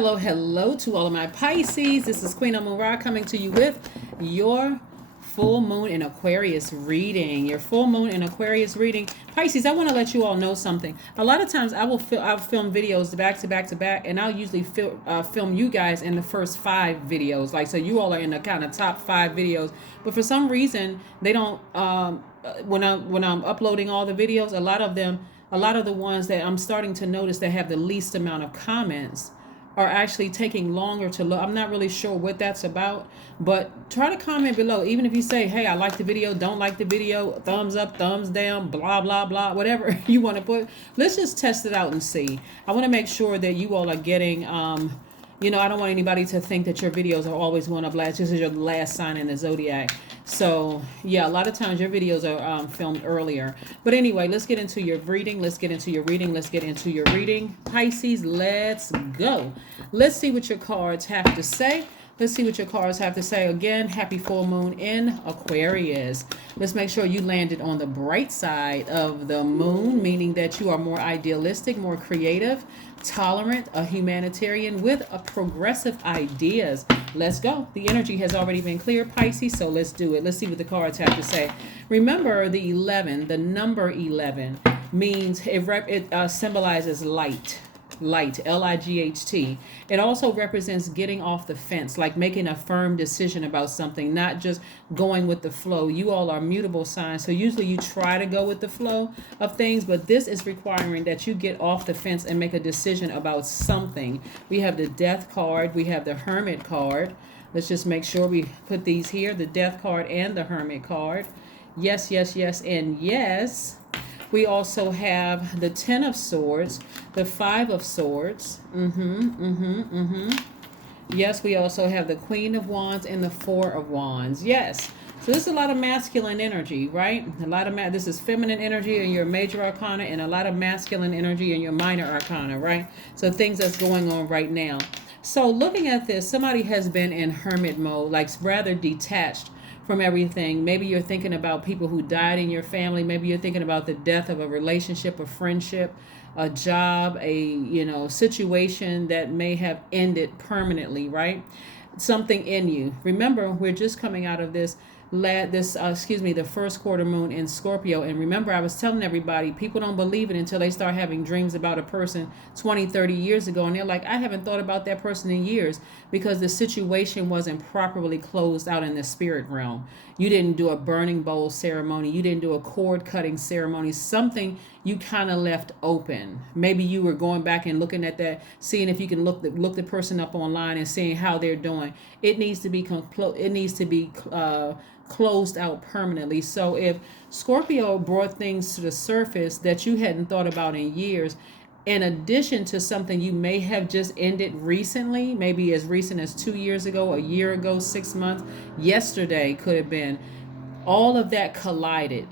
Hello, hello to all of my Pisces. This is Queen Amura coming to you with your full moon in Aquarius reading. Your full moon in Aquarius reading. Pisces, I want to let you all know something. A lot of times I'll film videos back to back to back, and I'll usually film you guys in the first 5 videos. Like, so you all are in the kind of top 5 videos. But for some reason, they don't, when I'm uploading all the videos, a lot of the ones that I'm starting to notice that have the least amount of comments are actually taking longer to look. I'm not really sure what that's about, but try to comment below. Even if you say, hey, I like the video, don't like the video, thumbs up, thumbs down, blah, blah, blah, whatever you want to put. Let's just test it out and see. I want to make sure that you all are getting, I don't want anybody to think that your videos are always going up last. This is your last sign in the zodiac. So, yeah, a lot of times your videos are filmed earlier. But anyway, let's get into your reading. Let's get into your reading. Pisces, let's go. Let's see what your cards have to say. Again, happy full moon in Aquarius. Let's make sure you landed on the bright side of the moon, meaning that you are more idealistic, more creative, tolerant, a humanitarian with a progressive ideas. Let's go. The energy has already been cleared, Pisces, so let's do it. Let's see what the cards have to say. Remember the 11, the number 11 means it symbolizes light. Light, L-I-G-H-T. It also represents getting off the fence, like making a firm decision about something, not just going with the flow. You all are mutable signs, so usually you try to go with the flow of things, but this is requiring that you get off the fence and make a decision about something. We have the Death card, we have the Hermit card. Let's just make sure we put these here, the Death card and the Hermit card. Yes, yes, yes, and yes. We also have the 10 of Swords, the 5 of Swords. Yes, we also have the Queen of Wands and the 4 of Wands. Yes. So this is a lot of masculine energy, right? This is feminine energy in your major arcana and a lot of masculine energy in your minor arcana, right? So things that's going on right now. So looking at this, somebody has been in hermit mode, like rather detached from everything. Maybe you're thinking about people who died in your family. Maybe you're thinking about the death of a relationship, a friendship, a job, a situation that may have ended permanently, right? Something in you. Remember, we're just coming out of the first quarter moon in Scorpio. And remember, I was telling everybody, people don't believe it until they start having dreams about a person 20, 30 years ago. And they're like, I haven't thought about that person in years because the situation wasn't properly closed out in the spirit realm. You didn't do a burning bowl ceremony. You didn't do a cord cutting ceremony. Something you kind of left open. Maybe you were going back and looking at that, seeing if you can look the person up online and seeing how they're doing. It needs to be closed out permanently. So if Scorpio brought things to the surface that you hadn't thought about in years, in addition to something you may have just ended recently, maybe as recent as 2 years ago, a year ago, 6 months, yesterday could have been, all of that collided.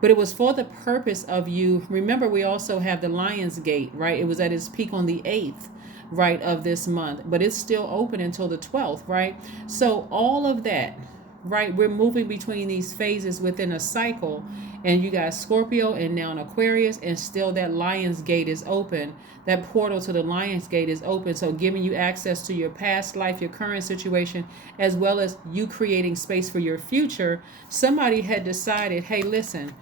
But it was for the purpose of you. Remember, we also have the Lion's Gate, right? It was at its peak on the 8th, right, of this month. But it's still open until the 12th, right? So all of that, right? We're moving between these phases within a cycle. And you got Scorpio and now an Aquarius. And still that Lion's Gate is open. That portal to the Lion's Gate is open. So giving you access to your past life, your current situation, as well as you creating space for your future. Somebody had decided, hey, listen,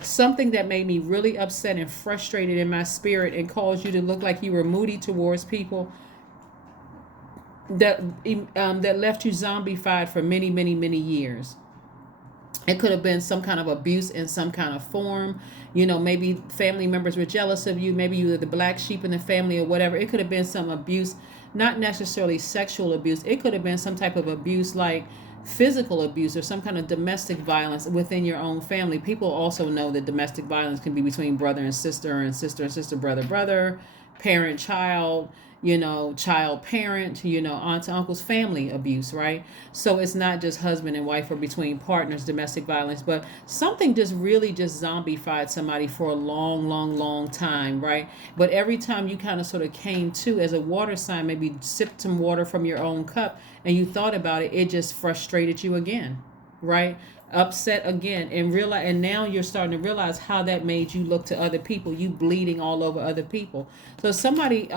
something that made me really upset and frustrated in my spirit and caused you to look like you were moody towards people, that left you zombified for many, many, many years. It could have been some kind of abuse in some kind of form. Maybe family members were jealous of you. Maybe you were the black sheep in the family or whatever. It could have been some abuse, not necessarily sexual abuse. It could have been some type of abuse like physical abuse or some kind of domestic violence within your own family. People also know that domestic violence can be between brother and sister, brother, parent, child, child, parent, aunt to uncle's, family abuse, right? So it's not just husband and wife or between partners, domestic violence, but something just really just zombified somebody for a long, long, long time, right? But every time you kind of sort of came to as a water sign, maybe sipped some water from your own cup and you thought about it, it just frustrated you again, right? upset again, and realize, and now you're starting to realize how that made you look to other people, you bleeding all over other people. So somebody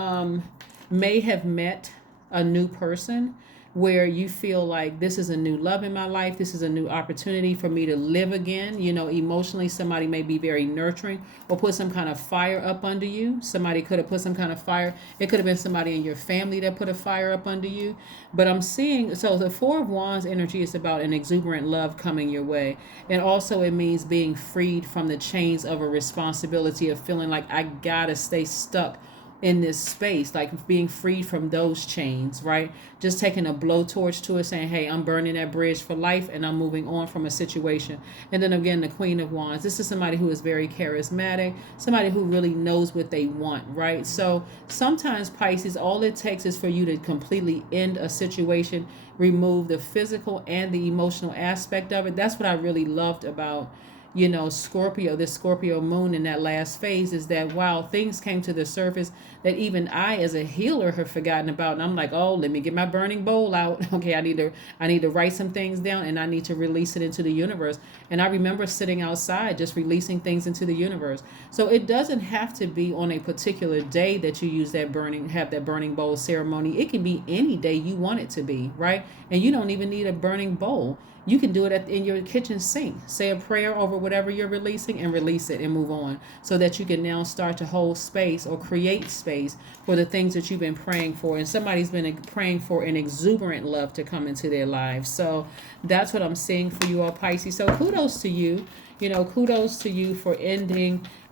may have met a new person where you feel like this is a new love in my life, this is a new opportunity for me to live again. You know, emotionally somebody may be very nurturing or put some kind of fire up under you. Somebody could have put some kind of fire. It could have been somebody in your family that put a fire up under you. But I'm seeing, so the Four of Wands energy is about an exuberant love coming your way, and also it means being freed from the chains of a responsibility of feeling like I gotta stay stuck in this space, like being freed from those chains, right? Just taking a blowtorch to it, saying, hey, I'm burning that bridge for life and I'm moving on from a situation. And then again, the Queen of Wands, this is somebody who is very charismatic, somebody who really knows what they want, right? So sometimes, Pisces, all it takes is for you to completely end a situation, remove the physical and the emotional aspect of it. That's what I really loved about, you know, Scorpio, this Scorpio moon in that last phase, is that wow, things came to the surface that even I as a healer have forgotten about. And I'm like, oh, let me get my burning bowl out. Okay, I need to write some things down and I need to release it into the universe. And I remember sitting outside just releasing things into the universe. So it doesn't have to be on a particular day that you use that have that burning bowl ceremony. It can be any day you want it to be, right? And you don't even need a burning bowl. You can do it in your kitchen sink. Say a prayer over whatever you're releasing and release it and move on, so that you can now start to hold space or create space for the things that you've been praying for. And somebody's been praying for an exuberant love to come into their lives. So that's what I'm seeing for you all, Pisces. So kudos to you. You know, kudos to you for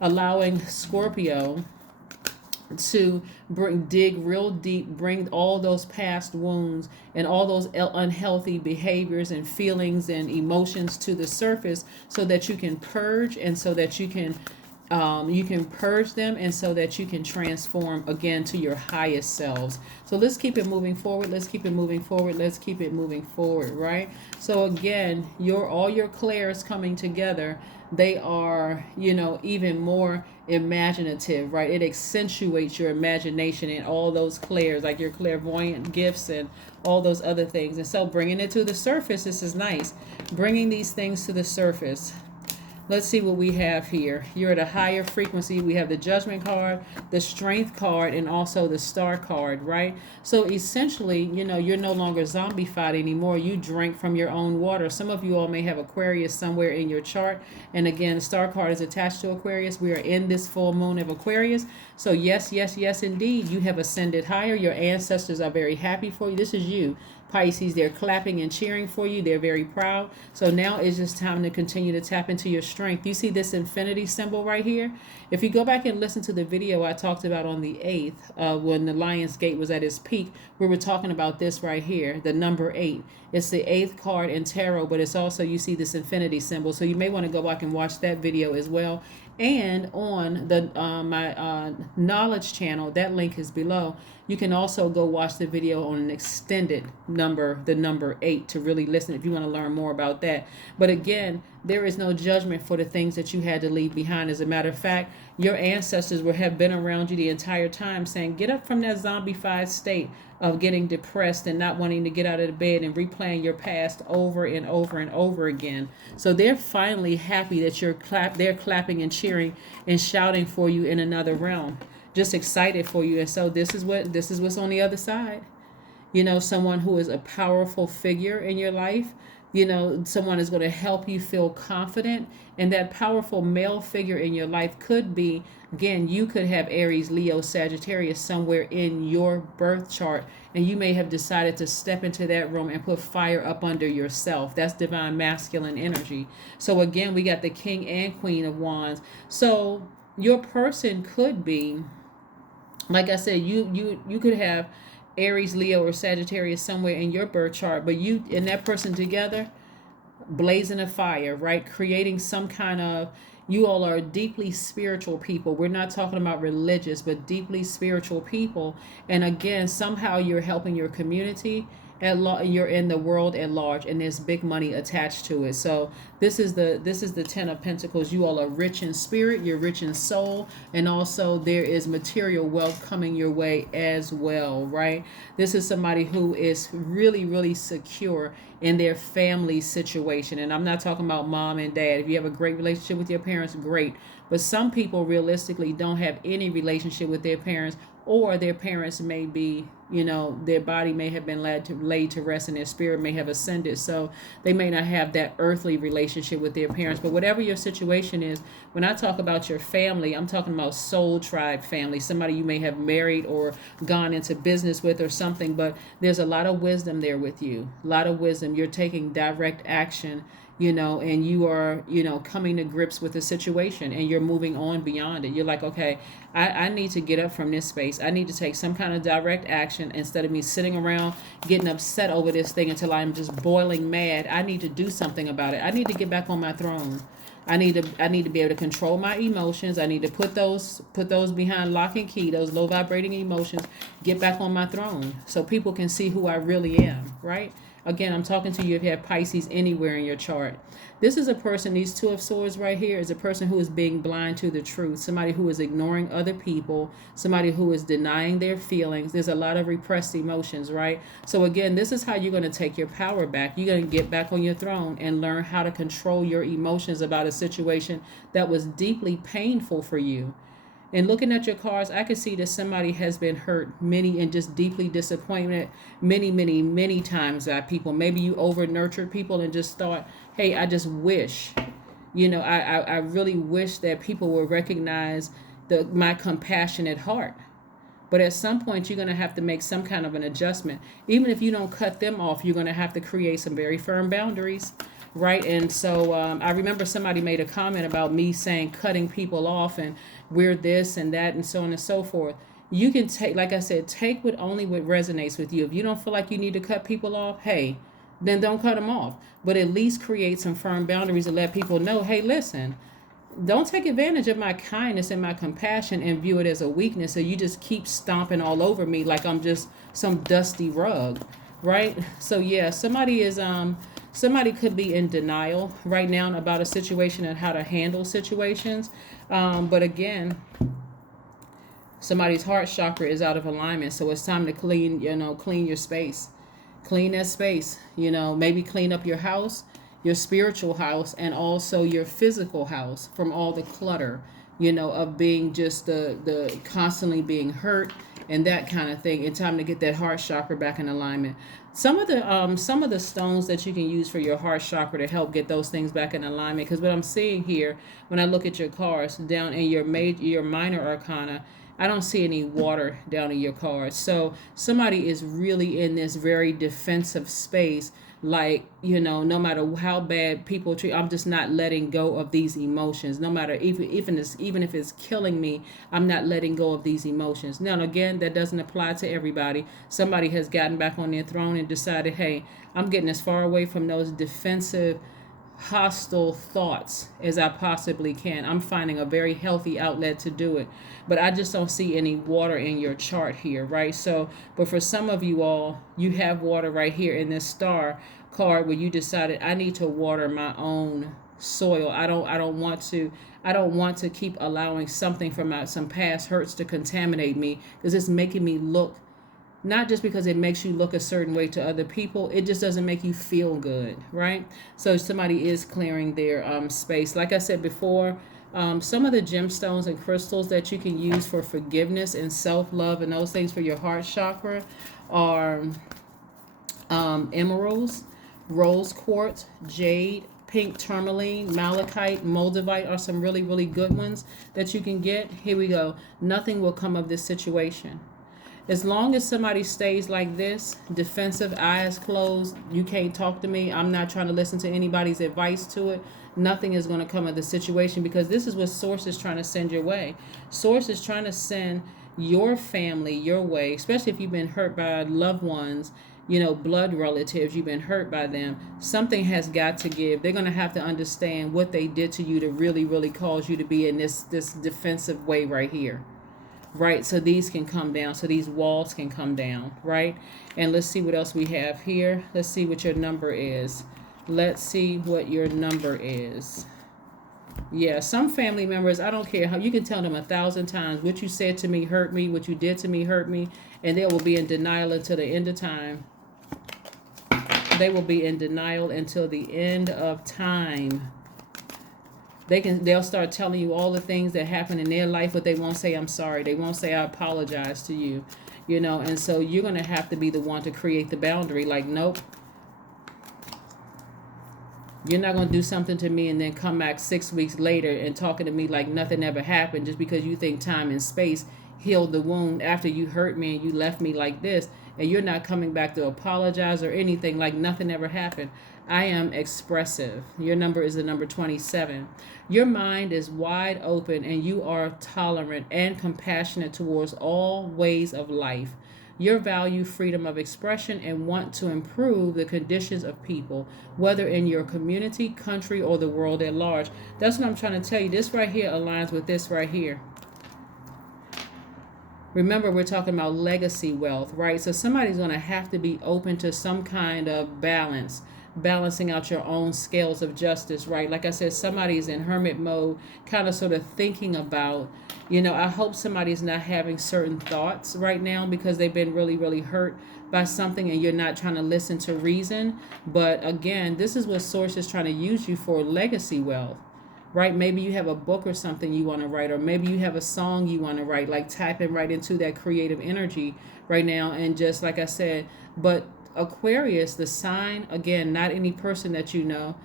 allowing Scorpio to dig real deep, bring all those past wounds and all those unhealthy behaviors and feelings and emotions to the surface, so that you can purge, and so that you can purge them, and so that you can transform again to your highest selves. So let's keep it moving forward. Let's keep it moving forward. Let's keep it moving forward, right? So again, all your clairs coming together, they are, you know, even more imaginative, right? It accentuates your imagination and all those clairs, like your clairvoyant gifts and all those other things. And so bringing it to the surface, this is nice. Bringing these things to the surface. Let's see what we have here. You're at a higher frequency. We have the Judgment card, the Strength card, and also the Star card, right? So essentially, you know, you're no longer zombified anymore. You drink from your own water. Some of you all may have Aquarius somewhere in your chart. And again, the Star card is attached to Aquarius. We are in this full moon of Aquarius. So yes, yes, yes, indeed, you have ascended higher. Your ancestors are very happy for you. This is you, Pisces. They're clapping and cheering for you. They're very proud. So now it's just time to continue to tap into your strength. You see this infinity symbol right here? If you go back and listen to the video I talked about on the 8th, when the Lion's Gate was at its peak, we were talking about this right here, the number 8. It's the 8th card in tarot, but it's also, you see this infinity symbol. So you may want to go back and watch that video as well. And on the my knowledge channel, that link is below. You can also go watch the video on an extended number, the number 8, to really listen if you want to learn more about that. But again, there is no judgment for the things that you had to leave behind. As a matter of fact, your ancestors have been around you the entire time saying, get up from that zombified state of getting depressed and not wanting to get out of the bed and replaying your past over and over and over again. So they're finally happy that they're clapping and cheering and shouting for you in another realm, just excited for you. And so this is what's on the other side. You know, someone who is a powerful figure in your life. You know, someone is going to help you feel confident. And that powerful male figure in your life could be, again, you could have Aries, Leo, Sagittarius somewhere in your birth chart. And you may have decided to step into that room and put fire up under yourself. That's divine masculine energy. So again, we got the King and Queen of Wands. So your person could be, like I said, you could have Aries, Leo, or Sagittarius somewhere in your birth chart, but you and that person together, blazing a fire, right? Creating some kind of, you all are deeply spiritual people. We're not talking about religious, but deeply spiritual people. And again, somehow you're helping your community you're in the world at large, and there's big money attached to it. So this is the 10 of Pentacles. You all are rich in spirit, you're rich in soul, and also there is material wealth coming your way as well, right? This is somebody who is really, really secure in their family situation. And I'm not talking about mom and dad. If you have a great relationship with your parents, great. But some people realistically don't have any relationship with their parents, or their parents may be, their body may have been laid to rest, and their spirit may have ascended. So they may not have that earthly relationship with their parents. But whatever your situation is, when I talk about your family, I'm talking about soul tribe family, somebody you may have married or gone into business with or something. But there's a lot of wisdom there with you, a lot of wisdom. You're taking direct action, and you are, coming to grips with the situation, and you're moving on beyond it. You're like, okay, I need to get up from this space. I need to take some kind of direct action instead of me sitting around getting upset over this thing until I'm just boiling mad. I need to do something about it. I need to get back on my throne. I need to be able to control my emotions. I need to put those behind lock and key, those low vibrating emotions, get back on my throne so people can see who I really am, right? Again, I'm talking to you if you have Pisces anywhere in your chart. This is a person, these Two of Swords right here, is a person who is being blind to the truth, somebody who is ignoring other people, somebody who is denying their feelings. There's a lot of repressed emotions, right? So again, this is how you're going to take your power back. You're going to get back on your throne and learn how to control your emotions about a situation that was deeply painful for you. And looking at your cards, I can see that somebody has been hurt many and just deeply disappointed many, many, many times by people. Maybe you over nurtured people and just thought, hey, I just wish, I really wish that people would recognize my compassionate heart. But at some point, you're going to have to make some kind of an adjustment. Even if you don't cut them off, you're going to have to create some very firm boundaries. Right. And so I remember somebody made a comment about me saying cutting people off and we're this and that and so on and so forth. You can take, like I said, take what resonates with you. If you don't feel like you need to cut people off, hey, then don't cut them off. But at least create some firm boundaries and let people know, hey, listen, don't take advantage of my kindness and my compassion and view it as a weakness. So you just keep stomping all over me like I'm just some dusty rug. Right. So, yeah, somebody could be in denial right now about a situation and how to handle situations. But again, somebody's heart chakra is out of alignment. So it's time to clean your space. Clean that space, maybe clean up your house, your spiritual house, and also your physical house from all the clutter, of being just the constantly being hurt and that kind of thing. It's time to get that heart chakra back in alignment. Some of the stones that you can use for your heart chakra to help get those things back in alignment. Because what I'm seeing here, when I look at your cards down in your minor arcana, I don't see any water down in your cards. So somebody is really in this very defensive space. Like, no matter how bad people treat, I'm just not letting go of these emotions. No matter even if it's killing me, I'm not letting go of these emotions. Now, again, that doesn't apply to everybody. Somebody has gotten back on their throne and decided, hey, I'm getting as far away from those defensive, hostile thoughts as I possibly can. I'm finding a very healthy outlet to do it. But I just don't see any water in your chart here, right? So, but for some of you all, you have water right here in this star card where you decided, I need to water my own soil. I don't want to keep allowing something from some past hurts to contaminate me, because it's making me look, not just because it makes you look a certain way to other people, it just doesn't make you feel good, right? So somebody is clearing their space. Like I said before, some of the gemstones and crystals that you can use for forgiveness and self-love and those things for your heart chakra are emeralds, rose quartz, jade, pink tourmaline, malachite, moldavite are some really, really good ones that you can get. Here we go. Nothing will come of this situation. As long as somebody stays like this, defensive, eyes closed, you can't talk to me, I'm not trying to listen to anybody's advice to it, nothing is going to come of the situation, because this is what Source is trying to send your way. Source is trying to send your family your way, especially if you've been hurt by loved ones, blood relatives, you've been hurt by them. Something has got to give. They're going to have to understand what they did to you to really, really cause you to be in this defensive way right here. right? So these can come down. So these walls can come down, right? And let's see what else we have here. Let's see what your number is. Let's see what your number is. Yeah, some family members, I don't care how, you can tell them 1,000 times, what you said to me hurt me, what you did to me hurt me, and they will be in denial until the end of time. They will be in denial until the end of time. They'll start telling you all the things that happen in their life, but they won't say I'm sorry. They won't say I apologize to you. You know, and so you're going to have to be the one to create the boundary. Like, nope. You're not going to do something to me and then come back 6 weeks later and talking to me like nothing ever happened just because you think time and space healed the wound after you hurt me and you left me like this. And you're not coming back to apologize or anything, like nothing ever happened. I am expressive. Your number is the number 27. Your mind is wide open and you are tolerant and compassionate towards all ways of life. You value freedom of expression and want to improve the conditions of people, whether in your community, country, or the world at large. That's what I'm trying to tell you. This right here aligns with this right here. Remember, we're talking about legacy wealth, right? So somebody's going to have to be open to some kind of balance, balancing out your own scales of justice, right? Like I said, somebody's in hermit mode, kind of sort of thinking about, you know, I hope somebody's not having certain thoughts right now because they've been really, really hurt by something and you're not trying to listen to reason. But again, this is what Source is trying to use you for, legacy wealth. Right? Maybe you have a book or something you want to write, or maybe you have a song you want to write, like tapping right into that creative energy right now. And just like I said, but Aquarius, the sign, again, not any person that you know,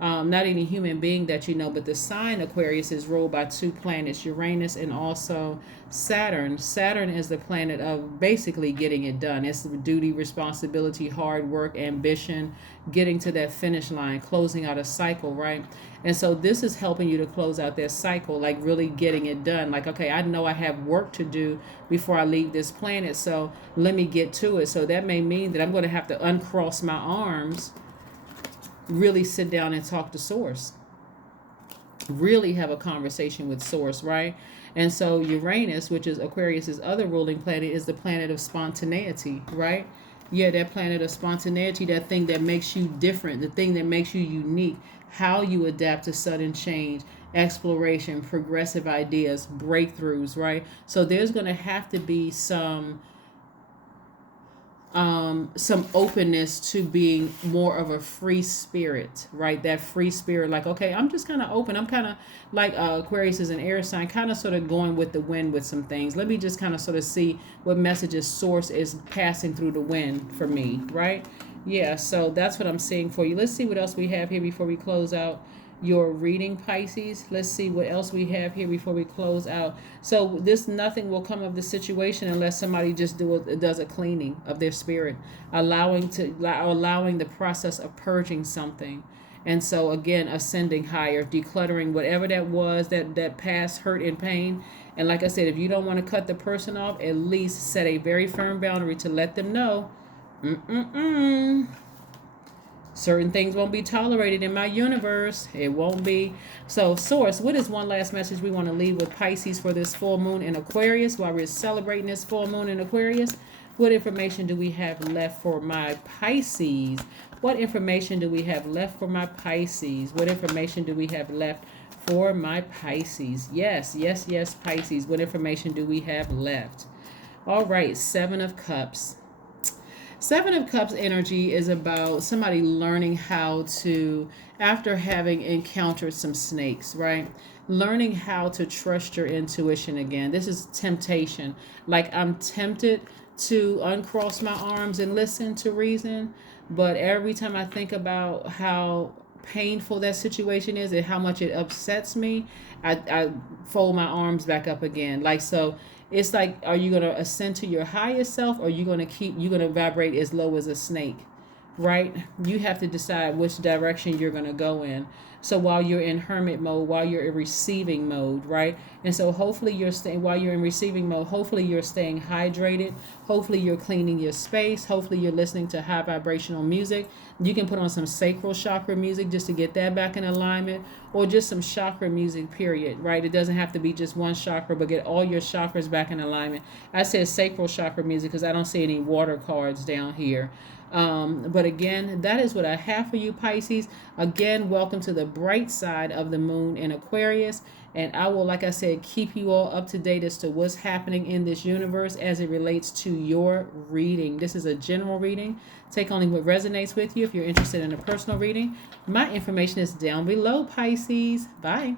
not any human being that you know, but the sign Aquarius is ruled by two planets, Uranus and also Saturn. Saturn is the planet of basically getting it done. It's duty, responsibility, hard work, ambition, getting to that finish line, closing out a cycle, right? And so this is helping you to close out that cycle, like really getting it done. Like, okay, I know I have work to do before I leave this planet, so let me get to it. So that may mean that I'm going to have to uncross my arms, really sit down and talk to Source, really have a conversation with Source, right? And so Uranus, which is Aquarius's other ruling planet, is the planet of spontaneity, right? Yeah, that planet of spontaneity, that thing that makes you different, the thing that makes you unique, how you adapt to sudden change, exploration, progressive ideas, breakthroughs, right? So there's going to have to be some openness to being more of a free spirit, right? That free spirit, like, okay, I'm just kind of open. I'm kind of like Aquarius is an air sign, kind of sort of going with the wind with some things. Let me just kind of sort of see what messages Source is passing through the wind for me, right? Yeah, so that's what I'm seeing for you. Let's see what else we have here before we close out your reading, Pisces. Let's see what else we have here before we close out. So this, nothing will come of the situation unless somebody just does a cleaning of their spirit, allowing the process of purging something. And so again, ascending higher, decluttering whatever that was, that past hurt and pain. And like I said, if you don't want to cut the person off, at least set a very firm boundary to let them know, certain things won't be tolerated in my universe. It won't be. So Source, what is one last message we want to leave with Pisces for this full moon in Aquarius while we're celebrating this full moon in Aquarius? What information do we have left for my Pisces? What information do we have left for my Pisces? What information do we have left for my Pisces? Yes, Pisces. What information do we have left? All right, Seven of Cups. Seven of Cups energy is about somebody learning how to, after having encountered some snakes, right? Learning how to trust your intuition again. This is temptation. Like, I'm tempted to uncross my arms and listen to reason, but every time I think about how painful that situation is and how much it upsets me, I fold my arms back up again. Like, so it's like, are you going to ascend to your highest self, or are you going to vibrate as low as a snake, right? You have to decide which direction you're going to go in. So while you're in hermit mode, while you're in receiving mode, right? And so hopefully you're staying, while you're in receiving mode, hopefully you're staying hydrated. Hopefully you're cleaning your space. Hopefully you're listening to high vibrational music. You can put on some sacral chakra music just to get that back in alignment, or just some chakra music, period, right? It doesn't have to be just one chakra, but get all your chakras back in alignment. I said sacral chakra music because I don't see any water cards down here. But again, that is what I have for you, Pisces. Again, welcome to the bright side of the moon in Aquarius. And I will, like I said, keep you all up to date as to what's happening in this universe as it relates to your reading. This is a general reading. Take only what resonates with you. If you're interested in a personal reading, my information is down below, Pisces. Bye.